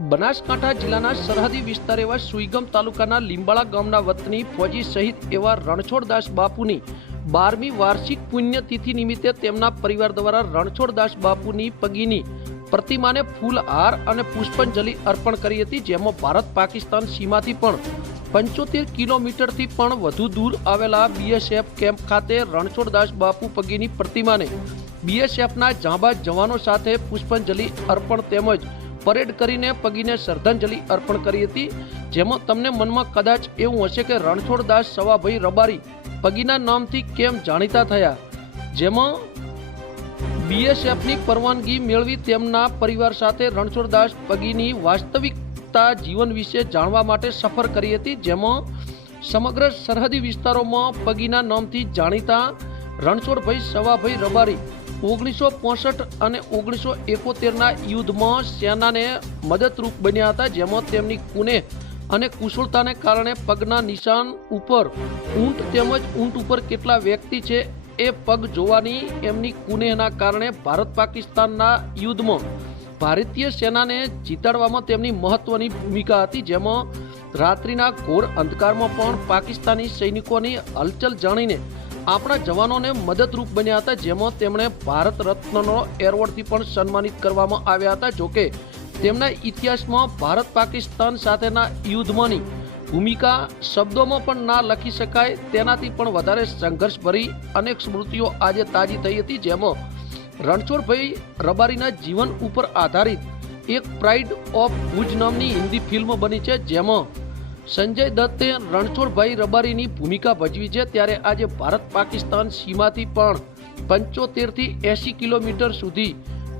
બનાસકાંઠા જિલ્લાના સરહદી વિસ્તાર એવા સુઈગમ તાલુકાના લીંબાળા ગામના વતની ફોજી સહિત એવા રણછોડદાસ બાપુની બારમી વાર્ષિક પુણ્યતિથિ નિમિત્તે તેમના પરિવાર દ્વારા રણછોડદાસ બાપુની પગીની પ્રતિમાને ફૂલહાર અને પુષ્પાંજલિ અર્પણ કરી હતી, જેમાં ભારત પાકિસ્તાન સીમાથી પણ પંચોતેર કિલોમીટરથી પણ વધુ દૂર આવેલા બીએસએફ કેમ્પ ખાતે રણછોડદાસ બાપુ પગીની પ્રતિમાને બીએસએફના જાંબા જવાનો સાથે પુષ્પાંજલિ અર્પણ તેમજ પરેડ કરીને પગીને શ્રદ્ધાંજલિ અર્પણ કરી હતી, જેમાં તમને મનમાં કદાચ એવું હશે કે રણછોડદાસ સવાભાઈ રબારી પગીના નામથી કેમ જાણીતા થયા? જેમાં બીએસએફની પરવાનગી મેળવી તેમના પરિવાર સાથે રણછોડદાસ પગીની વાસ્તવિકતા જીવન વિશે જાણવા માટે સફર કરી હતી, જેમાં સમગ્ર સરહદી વિસ્તારોમાં પગીના નામથી જાણીતા રણછોડભાઈ સવાભાઈ રબારી ઓગણીસો પોસઠ અને ઓગણીસો એકોતેરના યુદ્ધમાં સેનાને મદદરૂપ બન્યા હતા, જેમાં તેમની કુને અને કુશળતાને કારણે પગના નિશાન ઉપર ઊંટ તેમજ ઊંટ ઉપર કેટલા વ્યક્તિ છે એ પગ જોવાની એમની કુનેહના કારણે ભારત પાકિસ્તાનના યુદ્ધમાં ભારતીય સેનાને જીતાડવામાં તેમની મહત્વની ભૂમિકા હતી, જેમાં રાત્રિના ઘોર અંધકારમાં પણ પાકિસ્તાની સૈનિકોની હલચલ જાણીને આપણા જવાનોને મદદરૂપ બન્યા હતા, જેમાં તેમણે ભારત રત્નનો એવોર્ડથી પણ સન્માનિત કરવામાં આવ્યા હતા. જોકે તેમના ઇતિહાસમાં ભારત પાકિસ્તાન સાથેના યુદ્ધમાંની ભૂમિકા શબ્દોમાં પણ ના લખી શકાય, તેનાથી પણ વધારે સંઘર્ષભરી અનેક સ્મૃતિઓ આજે તાજી થઈ હતી, જેમાં રણછોડભાઈ રબારીના જીવન ઉપર આધારિત એક પ્રાઇડ ઓફ ભુજ નામની હિન્દી ફિલ્મ બની છે, જેમાં સંજય દત્તે રણછોડભાઈ રબારીની ભૂમિકા ભજવી છે ત્યારે આજે ભારત પાકિસ્તાન સીમાથી પણ પંચોતેરથી એંશી કિલોમીટર સુધી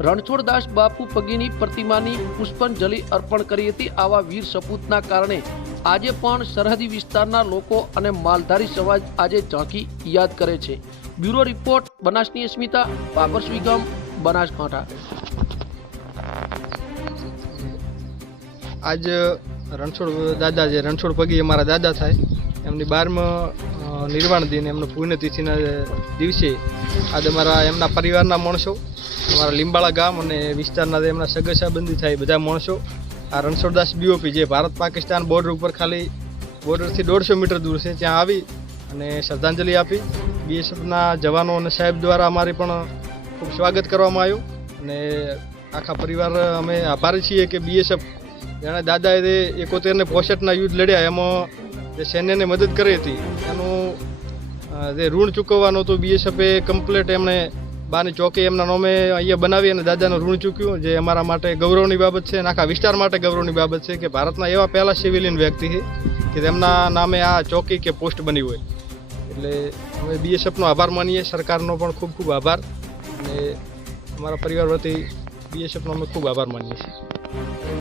રણછોડદાસ બાપુ પગીની પ્રતિમાની પુષ્પાંજલિ અર્પણ કરી હતી. આવા વીર સપૂતના કારણે આજે પણ સરહદી વિસ્તારના લોકો અને માલધારી સમાજ આજે ઝાંખી યાદ કરે છે. બ્યુરો રિપોર્ટ, બનાસની અસ્મિતા પાપરસવી ગામ બનાસકાંઠા. આજ રણછોડ દાદા જે રણછોડ પગી અમારા દાદા થાય. એમની બારમા નિર્વાણ દિન, એમનો પુણ્યતિથિના દિવસે આજે અમારા એમના પરિવારના માણસો, અમારા લીંબાળા ગામ અને વિસ્તારના એમના સગસાબંધી થાય બધા માણસો. આ રણછોડદાસ બીઓપી જે ભારત પાકિસ્તાન બોર્ડર ઉપર ખાલી બોર્ડરથી દોઢસો મીટર દૂર છે, ત્યાં આવી અને શ્રદ્ધાંજલિ આપી. બીએસએફના જવાનો અને સાહેબ દ્વારા અમારી પણ ખૂબ સ્વાગત કરવામાં આવ્યું અને આખા પરિવાર અમે આભારી છીએ કે બીએસએફ જેણે દાદાએ એકોતેર ને પોસઠના યુદ્ધ લડ્યા. એમાં જે સૈન્યને મદદ કરી હતી, એનું જે ઋણ ચૂકવવાનું હતું બીએસએફે કમ્પ્લીટ એમણે બાની ચોકી એમના નામે અહીંયા બનાવી અને દાદાનું ઋણ ચૂક્યું, જે અમારા માટે ગૌરવની બાબત છે અને આખા વિસ્તાર માટે ગૌરવની બાબત છે કે ભારતના એવા પહેલા સિવિલિયન વ્યક્તિ છે કે તેમના નામે આ ચોકી કે પોસ્ટ બની હોય. એટલે અમે બીએસએફનો આભાર માનીએ, સરકારનો પણ ખૂબ ખૂબ આભાર. અને અમારા પરિવાર વતી બીએસએફનો અમે ખૂબ આભાર માનીએ છીએ.